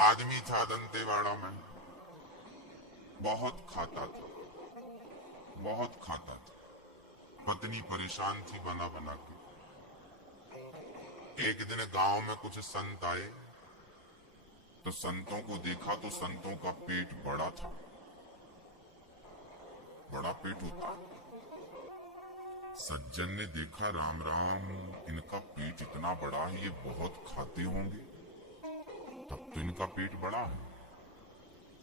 आदमी था दंतेवाड़ा में, बहुत खाता था, बहुत खाता था। पत्नी परेशान थी बना बना के। एक दिन गांव में कुछ संत आए, तो संतों को देखा तो संतों का पेट बड़ा था, बड़ा पेट होता। सज्जन ने देखा, राम राम, इनका पेट इतना बड़ा है, ये बहुत खाते होंगे, तब तो इनका पेट बड़ा है।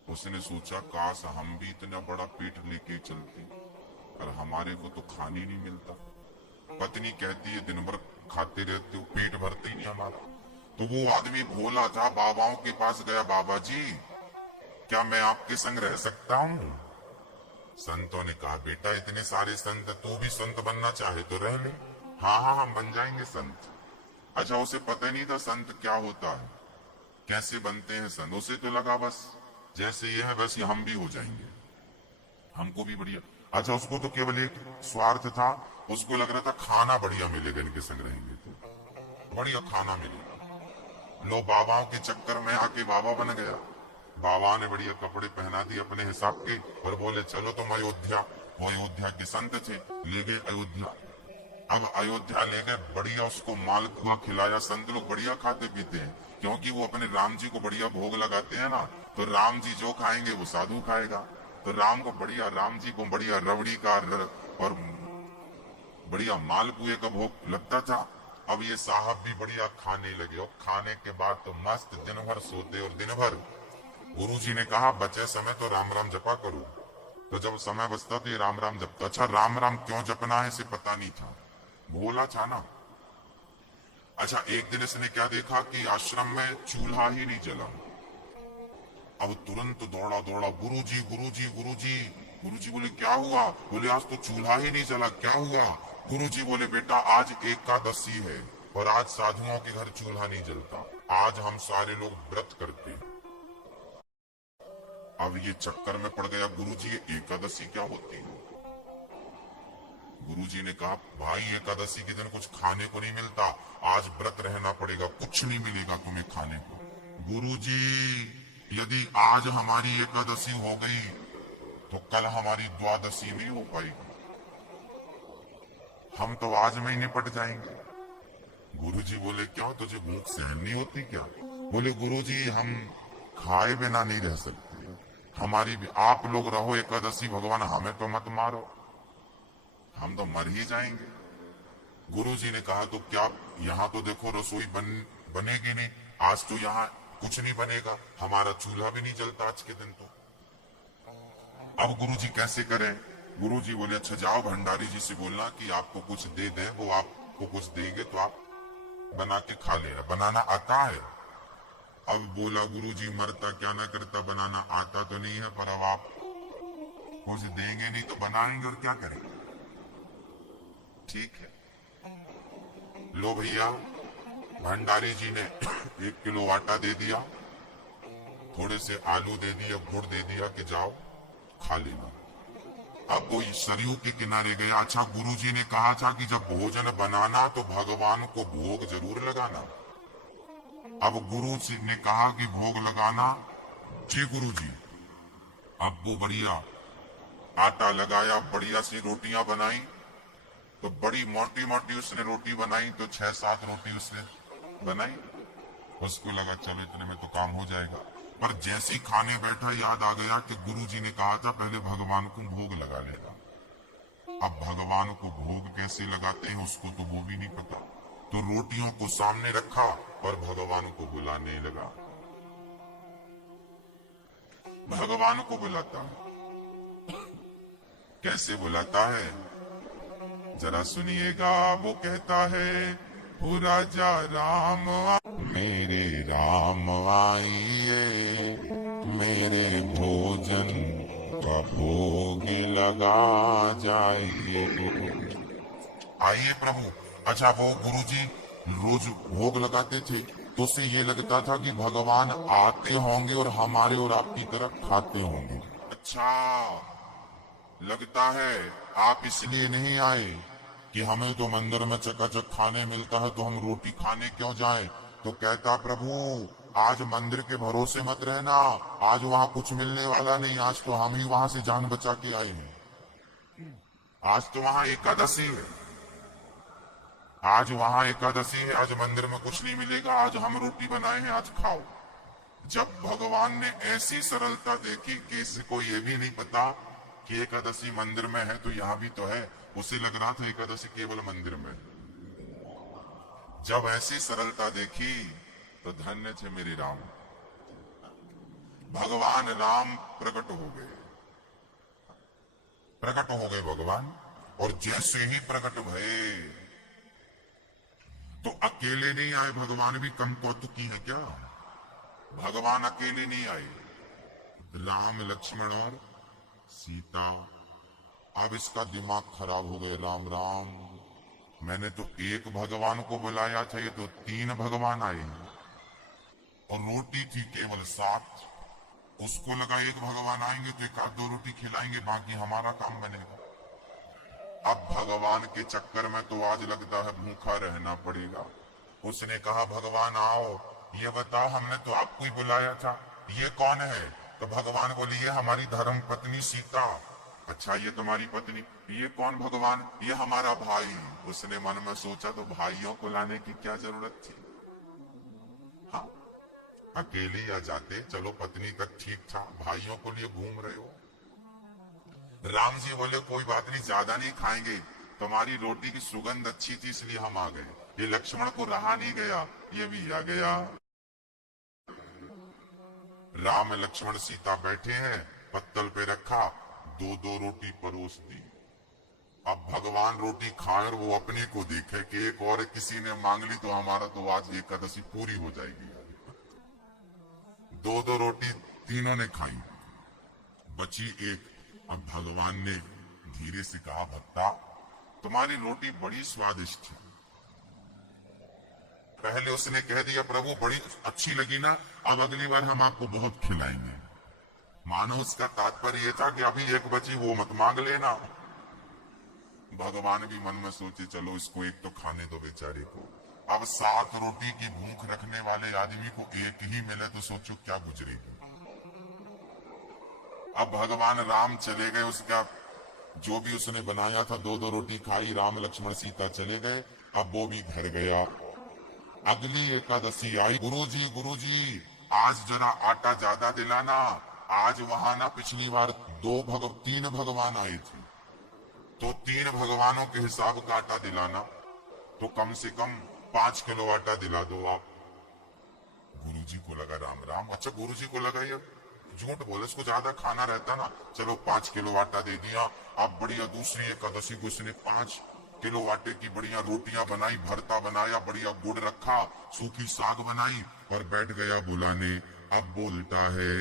उसने सोचा, काश हम भी इतना बड़ा पेट लेके चलते, पर हमारे को तो खाने नहीं मिलता। पत्नी कहती है, दिन भर खाते रहते हो, पेट भरते ही नहीं हमारा। तो वो आदमी भोला था, बाबाओं के पास गया, बाबा जी क्या मैं आपके संग रह सकता हूँ? संतों ने कहा, बेटा इतने सारे संत, तू भी संत बनना चाहे तो रह ले। हाँ हाँ, हम बन जाएंगे संत। अच्छा, उसे पता नहीं था संत क्या होता है, कैसे बनते हैं संत। उसे तो लगा बस जैसे ये है वैसे हम भी हो जाएंगे, हमको भी बढ़िया। अच्छा, उसको तो केवल एक स्वार्थ था, उसको लग रहा था खाना बढ़िया मिलेगा, इनके संग रहेंगे तो बढ़िया खाना मिलेगा। लो, बाबाओं के चक्कर में आके बाबा बन गया। बाबा ने बढ़िया कपड़े पहना दिए अपने हिसाब के और बोले, चलो तुम अयोध्या। वो अयोध्या के संत थे, ले गए अयोध्या। अब अयोध्या ले गए, बढ़िया उसको मालपुआ खिलाया। संत लोग बढ़िया खाते पीते हैं, क्योंकि वो अपने राम जी को बढ़िया भोग लगाते हैं ना, तो राम जी जो खाएंगे वो साधु खाएगा। तो राम जी को बढ़िया रबड़ी का और बढ़िया मालपुए का भोग लगता था। अब ये साहब भी बढ़िया खाने लगे, और खाने के बाद तो मस्त दिन भर सोते, और दिन भर गुरुजी ने कहा, बचे समय तो राम राम जपा करो। तो जब समय बचता तो ये राम राम जपता। अच्छा, राम राम क्यों जपना है इसे पता नहीं था, भोला था ना। अच्छा, एक दिन इसने क्या देखा कि आश्रम में चूल्हा ही नहीं जला। अब तुरंत दौड़ा दौड़ा, गुरुजी गुरुजी गुरुजी। गुरुजी बोले, क्या हुआ? बोले, आज तो चूल्हा ही नहीं जला, क्या हुआ? गुरुजी बोले, बेटा आज एकादशी है और आज साधुओं के घर चूल्हा नहीं जलता, आज हम सारे लोग व्रत करते हैं। अब ये चक्कर में पड़ गया, गुरुजी ये एकादशी क्या होती है? गुरुजी ने कहा, भाई एकादशी के दिन कुछ खाने को नहीं मिलता, आज व्रत रहना पड़ेगा, कुछ नहीं मिलेगा तुम्हें खाने को। गुरुजी, यदि आज हमारी एकादशी हो गई तो कल हमारी द्वादशी नहीं हो पाएगी, हम तो आज में ही निपट जाएंगे। गुरुजी बोले, क्यों, तुझे भूख सहन नहीं होती क्या? बोले, गुरुजी हम खाए बिना नहीं रह सकते, हमारी भी आप लोग रहो एकादशी, भगवान हमें तो मत मारो, हम तो मर ही जाएंगे। गुरुजी ने कहा, तो क्या, यहाँ तो देखो रसोई बनेगी नहीं, आज तो यहाँ कुछ नहीं बनेगा, हमारा चूल्हा भी नहीं जलता आज के दिन तो। अब गुरुजी कैसे करें? गुरुजी बोले, अच्छा जाओ भंडारी जी से बोलना कि आपको कुछ दे दें, वो आपको कुछ देंगे तो आप बना के खा लेना, बनाना आता है। अब बोला, गुरुजी मरता क्या ना करता, बनाना आता तो नहीं है, पर अब आप कुछ देंगे नहीं तो बनाएंगे और क्या करेंगे। ठीक है, लो भैया, भंडारी जी ने 1 किलो आटा दे दिया, थोड़े से आलू दे दिया, गुड़ दे दिया कि जाओ खा लेना। अब वो सरयू के किनारे गया। अच्छा, गुरुजी ने कहा था कि जब भोजन बनाना तो भगवान को भोग जरूर लगाना। अब गुरु जी ने कहा कि भोग लगाना, जी गुरुजी। अब वो बढ़िया आटा लगाया, बढ़िया सी रोटियां बनाई, तो बड़ी मोटी मोटी उसने रोटी बनाई, तो 6-7 रोटी उसने बनाई। उसको लगा चलो इतने में तो काम हो जाएगा, पर जैसे ही खाने बैठा याद आ गया कि गुरुजी ने कहा था पहले भगवान को भोग लगा लेगा। अब भगवान को भोग कैसे लगाते हैं उसको तो वो भी नहीं पता, तो रोटियों को सामने रखा और भगवान को बुलाने लगा। भगवान को बुलाता है, कैसे बुलाता है जरा सुनिएगा। वो कहता है, हो राजा राम मेरे राम आइए, मेरे भोजन का भोग लगा जाइए। आइए प्रभु। अच्छा, वो गुरुजी रोज भोग लगाते थे, तो उसे ये लगता था कि भगवान आते होंगे और हमारे और आपकी तरफ खाते होंगे। अच्छा, लगता है आप इसलिए नहीं आए कि हमें तो मंदिर में चकाचक खाने मिलता है, तो हम रोटी खाने क्यों जाएं? तो कहता, प्रभु आज मंदिर के भरोसे मत रहना, आज वहां कुछ मिलने वाला नहीं, आज तो हम ही वहां से जान बचा के आए हैं। आज तो वहां एकादशी है, आज वहां एकादशी है, आज मंदिर में कुछ नहीं मिलेगा, आज हम रोटी बनाए हैं, आज खाओ। जब भगवान ने ऐसी सरलता देखी कि इसको ये भी नहीं पता कि एकादशी मंदिर में है तो यहाँ भी तो है, उसे लग रहा था एकादशी केवल मंदिर में। जब ऐसी सरलता देखी तो धन्य थे मेरे राम। भगवान राम प्रकट हो गए, प्रकट हो गए भगवान। और जैसे ही प्रकट भये तो अकेले नहीं आए, भगवान भी कम कौतुकी है क्या? भगवान अकेले नहीं आए, राम लक्ष्मण और सीता। अब इसका दिमाग खराब हो गया, राम राम, मैंने तो एक भगवान को बुलाया था, ये तो 3 भगवान आए हैं। और रोटी थी केवल 7, उसको लगा एक भगवान आएंगे तो 1-2 रोटी खिलाएंगे, बाकी हमारा काम बनेगा। अब भगवान के चक्कर में तो आज लगता है भूखा रहना पड़ेगा। उसने कहा भगवान आओ, ये बताओ, हमने तो आपको ही बुलाया था, ये कौन है? तो भगवान बोली ये हमारी धर्म पत्नी सीता। अच्छा ये तुम्हारी पत्नी, ये कौन भगवान? ये हमारा भाई। उसने मन में सोचा तो भाइयों को लाने की क्या जरूरत थी? हाँ, अकेले आ जाते, चलो पत्नी तक ठीक था, भाइयों को लिए घूम रहे हो। राम जी बोले कोई बात नहीं, ज्यादा नहीं खाएंगे, तुम्हारी रोटी की सुगंध अच्छी थी इसलिए हम आ गए। ये लक्ष्मण को रहा नहीं गया, ये भी आ गया। राम लक्ष्मण सीता बैठे हैं, पत्तल पे रखा, 2-2 रोटी परोस दी। अब भगवान रोटी खाए और वो अपने को देखे कि एक और किसी ने मांग ली तो हमारा तो आज एकादशी पूरी हो जाएगी। 2-2 रोटी तीनों ने खाई, बची एक। अब भगवान ने धीरे से कहा भक्ता तुम्हारी रोटी बड़ी स्वादिष्ट है। पहले उसने कह दिया प्रभु बड़ी अच्छी लगी ना, अब अगली बार हम आपको बहुत खिलाएंगे। मानो उसका तात्पर्य यह था कि अभी एक बची वो मत मांग लेना। भगवान भी मन में सोचे चलो इसको एक तो खाने दो बेचारे को। अब 7 रोटी की भूख रखने वाले आदमी को एक ही मिले तो सोचो क्या गुजरेगी। अब भगवान राम चले गए, उसका जो भी उसने बनाया था 2-2 रोटी खाई, राम लक्ष्मण सीता चले गए। अब वो भी घर गया। अगली एकादशी आई, गुरुजी आज जरा आटा ज्यादा दिलाना, आज वहां ना पिछली बार 3 भगवान आए थे तो 3 भगवानों के हिसाब का आटा दिलाना, तो कम से कम 5 किलो आटा दिला दो आप। गुरुजी को लगा राम राम, अच्छा गुरुजी को लगा ये झूठ बोले, इसको ज्यादा खाना रहता ना, चलो 5 किलो आटा दे दिया। अब बढ़िया दूसरी एकादशी को इसने 5 किलो आटे की बढ़िया रोटियां बनाई, भरता बनाया, बढ़िया गुड़ रखा, सूखी साग बनाई और बैठ गया बुलाने। अब बोलता है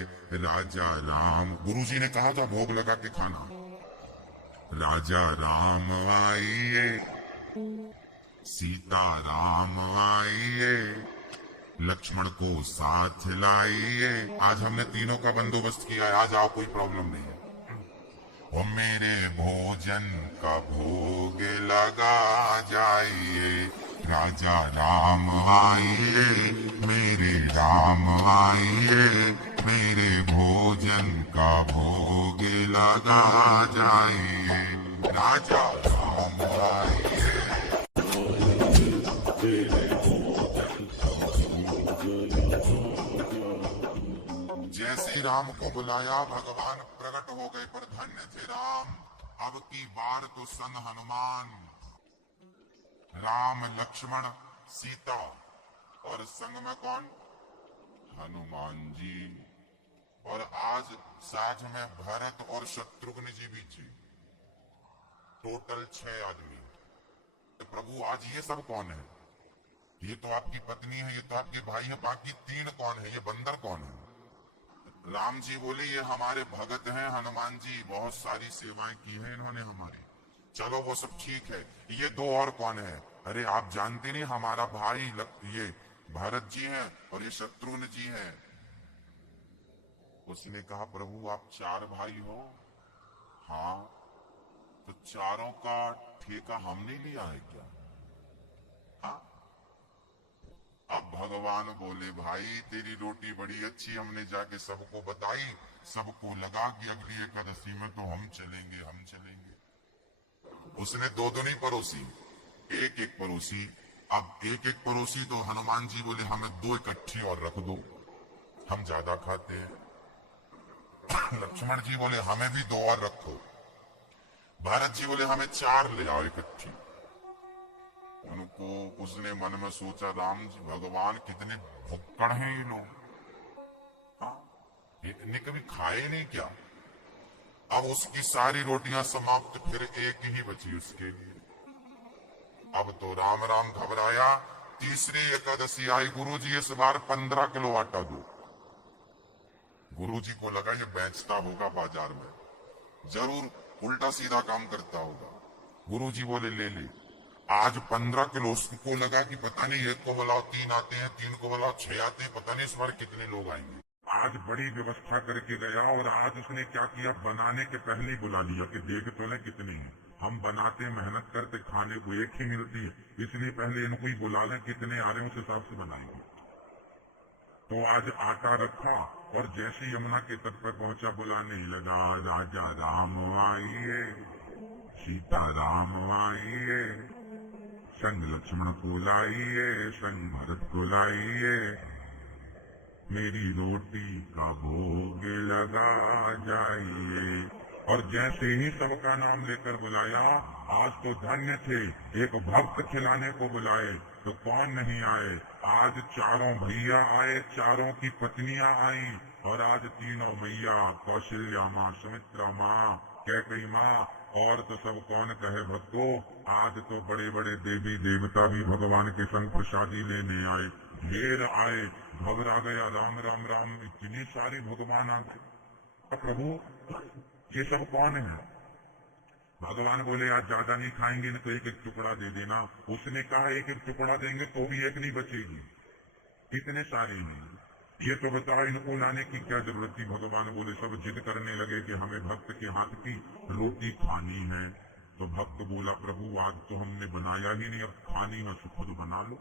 राजा राम, गुरुजी ने कहा था भोग लगा के खाना। राजा राम आइए, सीता राम आइए, लक्ष्मण को साथ लाइए, आज हमने तीनों का बंदोबस्त किया है, आज आओ कोई प्रॉब्लम नहीं है। वो मेरे भोजन का भोग लगा जाइए, राजा राम आइए, मेरे राम आइए, मेरे भोजन का भोग लगा जाइए, राजा राम आइए। जैसे राम को बुलाया भगवान प्रकट हो गए, पर धन्य थे राम। अब की बार तो संग हनुमान, राम लक्ष्मण सीता, और संग में कौन? हनुमान जी। और आज साथ में भरत और शत्रुघ्न जी भी थे, टोटल 6 आदमी। प्रभु आज ये सब कौन है? ये तो आपकी पत्नी है, ये तो आपके भाई है, बाकी 3 कौन है? ये बंदर कौन है? राम जी बोले ये हमारे भगत हैं, हनुमान जी बहुत सारी सेवाएं की हैं इन्होंने हमारी। चलो वो सब ठीक है, ये 2 और कौन है? अरे आप जानते नहीं, हमारा भाई ये भरत जी हैं और ये शत्रुघ्न जी हैं। उसने कहा प्रभु आप 4 भाई हो? हाँ, तो चारों का ठेका हमने लिया है क्या? हाँ, अब भगवान बोले भाई तेरी रोटी बड़ी अच्छी, हमने जाके सबको बताई, सबको लगा कि अगली एकादशी में तो हम चलेंगे हम चलेंगे। उसने दो दो नहीं परोसी, एक एक परोसी। अब एक एक परोसी तो हनुमान जी बोले हमें दो इकट्ठी और रख दो, हम ज्यादा खाते हैं। लक्ष्मण जी बोले हमें भी दो और रखो। भरत जी बोले हमें चार ले आओ इकट्ठी। उनको उसने मन में सोचा राम जी भगवान कितने भुक्कड़ हैं ये लोग, हाँ? इतने कभी खाए नहीं क्या। अब उसकी सारी रोटियां समाप्त, फिर एक ही बची उसके लिए। अब तो राम राम घबराया। तीसरी एकादशी आई, गुरुजी इस बार 15 किलो आटा दो। गुरुजी को लगा ये बेचता होगा बाजार में, जरूर उल्टा सीधा काम करता होगा। गुरुजी बोले ले ले। आज 15 किलो। उसको लगा कि पता नहीं एक को बुलाओ 3 आते हैं, 3 को बुलाओ 6 आते हैं, पता नहीं इस बार कितने लोग आएंगे। आज बड़ी व्यवस्था करके गया और आज उसने क्या किया, बनाने के पहले ही बुला लिया कि देख तो ले कितने हैं। हम बनाते मेहनत करते खाने को एक ही मिलती है, इसलिए पहले इनको ही बुला लें, कितने आ रहे हैं उस हिसाब से बनाएंगे। तो आज आटा रखा और जैसे यमुना के तट पर पहुंचा बुलाने लगा, राजा राम आइए, सीता राम आइए, संग लक्ष्मण को लाइए, संग भरत को लाइए, मेरी रोटी का भोग लगा जाइए। और जैसे ही सबका नाम लेकर बुलाया, आज तो धन्य थे, एक भक्त खिलाने को बुलाए तो कौन नहीं आए। आज चारों भैया आए, चारों की पत्नियां आई, और आज तीनों मैया, कौशल्या माँ, सुमित्रा माँ, कैकई माँ, और तो सब कौन कहे भक्तों, आज तो बड़े बड़े देवी देवता भी भगवान के संग प्रसादी लेने आए, ढेर आए। घबरा गया, राम राम राम, इतने सारे भगवान आ गए। प्रभु ये सब कौन है। भगवान बोले आज ज्यादा नहीं खाएंगे ना तो एक एक टुकड़ा दे देना। उसने कहा एक एक टुकड़ा देंगे तो भी एक नहीं बचेगी, इतने सारे नहीं। ये तो बताओ इनको लाने की क्या जरूरत थी। भगवान बोले सब जिद करने लगे कि हमें भक्त के हाथ की रोटी खानी है। तो भक्त बोला प्रभु आज तो हमने बनाया ही नहीं, अब खानी में से खुद बना लो।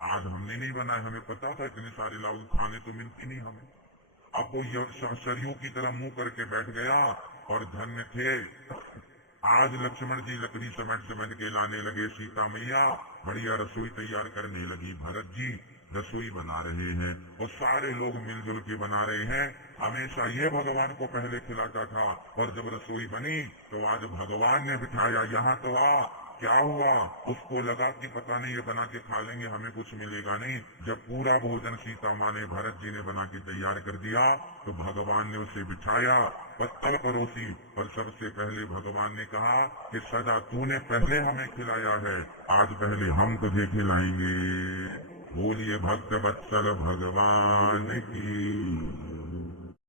आज हमने नहीं बनाया, हमें पता था इतने सारे लोग खाने तो मिलते नहीं हमें। अब वो सरसरियों की तरह मुंह करके बैठ गया और धन्य थे। आज लक्ष्मण जी लकड़ी समेट समेट के लाने लगे, सीता मैया बढ़िया रसोई तैयार करने लगी, भरत जी रसोई बना रहे हैं और सारे लोग मिलजुल के बना रहे हैं। हमेशा ये भगवान को पहले खिलाता था और जब रसोई बनी तो आज भगवान ने बिठाया, यहाँ तो आ। क्या हुआ, उसको लगा कि पता नहीं ये बना के खा लेंगे हमें कुछ मिलेगा नहीं। जब पूरा भोजन सीता माँ ने भरत जी ने बना के तैयार कर दिया तो भगवान ने उसे बिठाया, पत्तल परोसी, और सबसे पहले भगवान ने कहा कि सदा तूने पहले हमें खिलाया है, आज पहले हम तुझे खिलाएंगे। बोलिए भक्त वत्सल भगवान की।